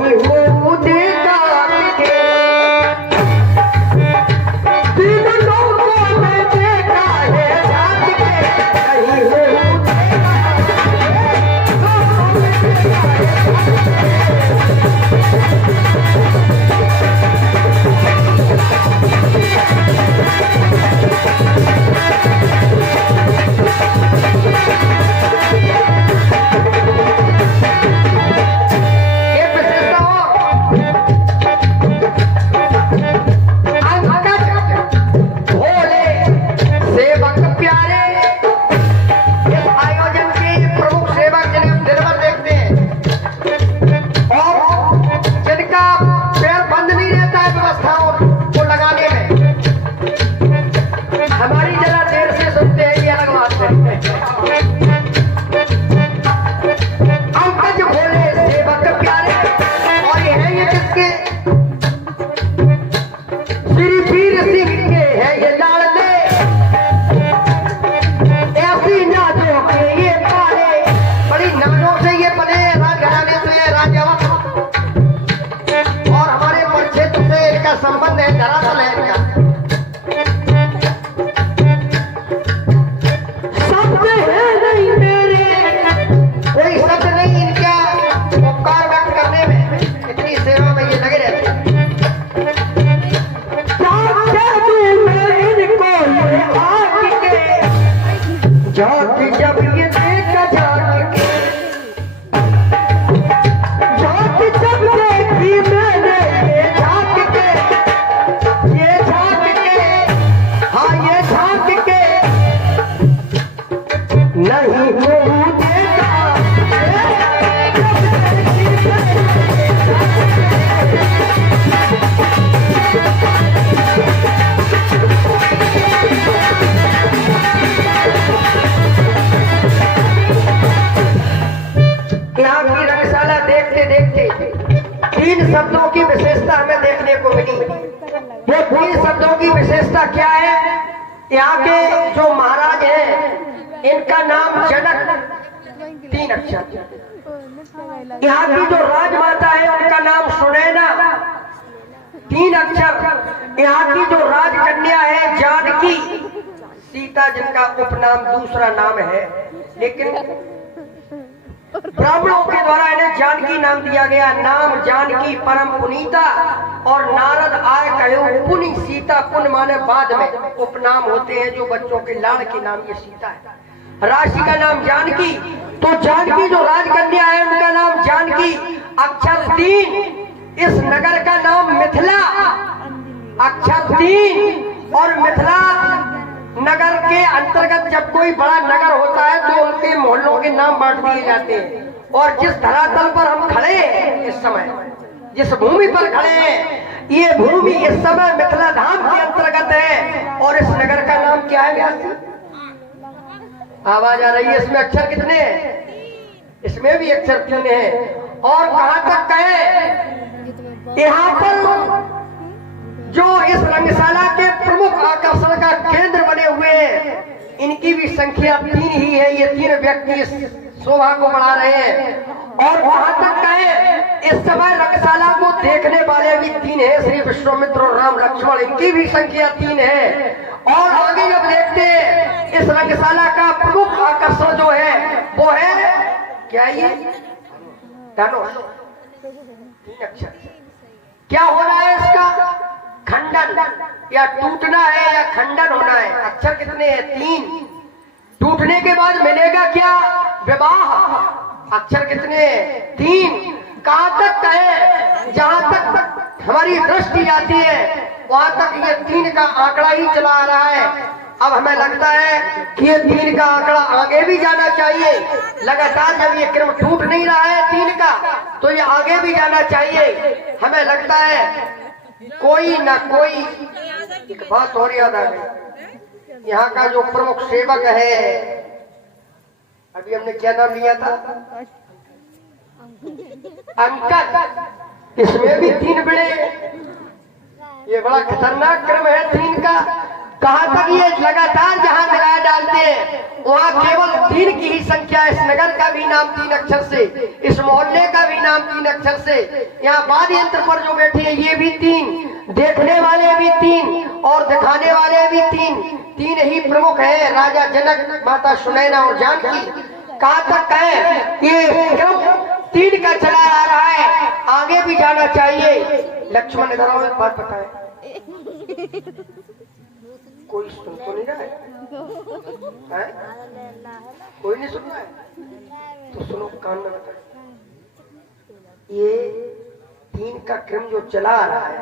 नहीं हो देता के तीन लोगों में देखा है जात के नहीं हो संबंध है दरअसल है इनका शब्द है नहीं मेरे कोई शब्द नहीं इनका उपकार व्यक्त करने में इतनी सेवा में ये लगे रहते हैं जाके जब ये देखा जाके जाके जब देखी मैंने नहीं हो देगा यहाँ की रंगशाला देखते देखते तीन शब्दों की विशेषता हमें देखने को मिली। वो तीन शब्दों की विशेषता क्या है? यहाँ के जो महाराज हैं इनका नाम जनक, तीन अक्षर। यहाँ की जो राजमाता है उनका नाम सुनैना, तीन अक्षर। यहाँ की जो राजकन्या है जानकी, सीता जिनका उपनाम दूसरा नाम है, लेकिन ब्राह्मणों के द्वारा इन्हें जानकी नाम दिया गया। नाम जानकी परम पुनीता और नारद आय कहो पुनि सीता। पुन माने बाद में उपनाम होते हैं जो बच्चों के लाड़ के नाम, ये सीता है। राशि का नाम जानकी, तो जानकी जो राजकन्या है उनका नाम जानकी। अक्षर तीन, इस नगर का नाम मिथिला, अक्षर तीन। और मिथिला नगर के अंतर्गत जब कोई बड़ा नगर होता है तो उनके मोहल्लों के नाम बांट दिए जाते हैं। और जिस धरातल पर हम खड़े हैं इस समय, जिस भूमि पर खड़े हैं, ये भूमि इस समय मिथिला धाम के अंतर्गत है। और इस नगर का नाम क्या है व्यास जी? आवाज आ रही है? इसमें अक्षर कितने हैं? इसमें भी अक्षर तीन है। और कहां तक कहे, यहाँ पर जो इस रंगशाला के प्रमुख आकर्षण का केंद्र बने हुए हैं, इनकी भी संख्या तीन ही है। ये तीन व्यक्ति इस शोभा को बढ़ा रहे हैं। और वहां तक कहे इस समय रंगशाला को देखने वाले भी तीन है, श्री विश्वामित्र और राम लक्ष्मण, इनकी भी संख्या तीन है। और आगे जब देखते हैं इस रंगशाला का प्रमुख आकर्षण जो है वो है क्या? ये धनुष, तीन अक्षर। क्या होना है इसका? खंडन, या टूटना है या खंडन होना है। अक्षर कितने हैं? तीन। टूटने के बाद मिलेगा क्या? विवाह। अक्षर कितने? तीन। कहां तक है? जहां तक हमारी दृष्टि जाती है वहां तक ये तीन का आंकड़ा ही चला आ रहा है। अब हमें लगता है कि ये तीन का आंकड़ा आगे भी जाना चाहिए। लगातार जब ये क्रम टूट नहीं रहा है तीन का, तो ये आगे भी जाना चाहिए। हमें लगता है कोई ना कोई एक बात और याद आ गई। यहाँ का जो प्रमुख सेवक है, अभी हमने क्या नाम लिया था? अंकज। इसमें भी तीन बड़े, ये बड़ा खतरनाक क्रम है तीन का। कहाँ तक ये लगातार जहाँ निराय डालते हैं वहाँ केवल 3 की ही संख्या है। इस नगर का भी नाम 3 अक्षर से, इस मोहल्ले का भी नाम 3 अक्षर से। यहाँ वाद्य यंत्र पर जो बैठे हैं ये भी 3, देखने वाले भी 3 और दिखाने वाले भी 3 ही प्रमुख हैं, राजा जनक, माता सुनैना और जानकी। कहाँ तक है ये क्रम 3 का चला आ रहा है, आगे भी जाना चाहिए। लक्ष्मण इधर आओ, एक बात बताए, कोई सुन तो नहीं रहा है? कोई नहीं सुन रहा है? तो सुनो, कान में बताए, ये 3 का क्रम जो चला आ रहा है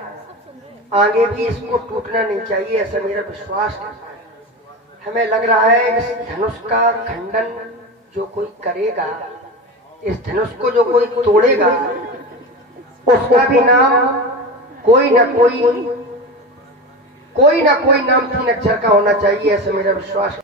आगे भी इसको टूटना नहीं चाहिए, ऐसा मेरा विश्वास है। हमें लग रहा है इस धनुष का खंडन जो कोई करेगा, इस धनुष को जो कोई तोड़ेगा, उसका भी नाम कोई ना कोई नाम 3 अक्षर का होना चाहिए, ऐसा मेरा विश्वास है।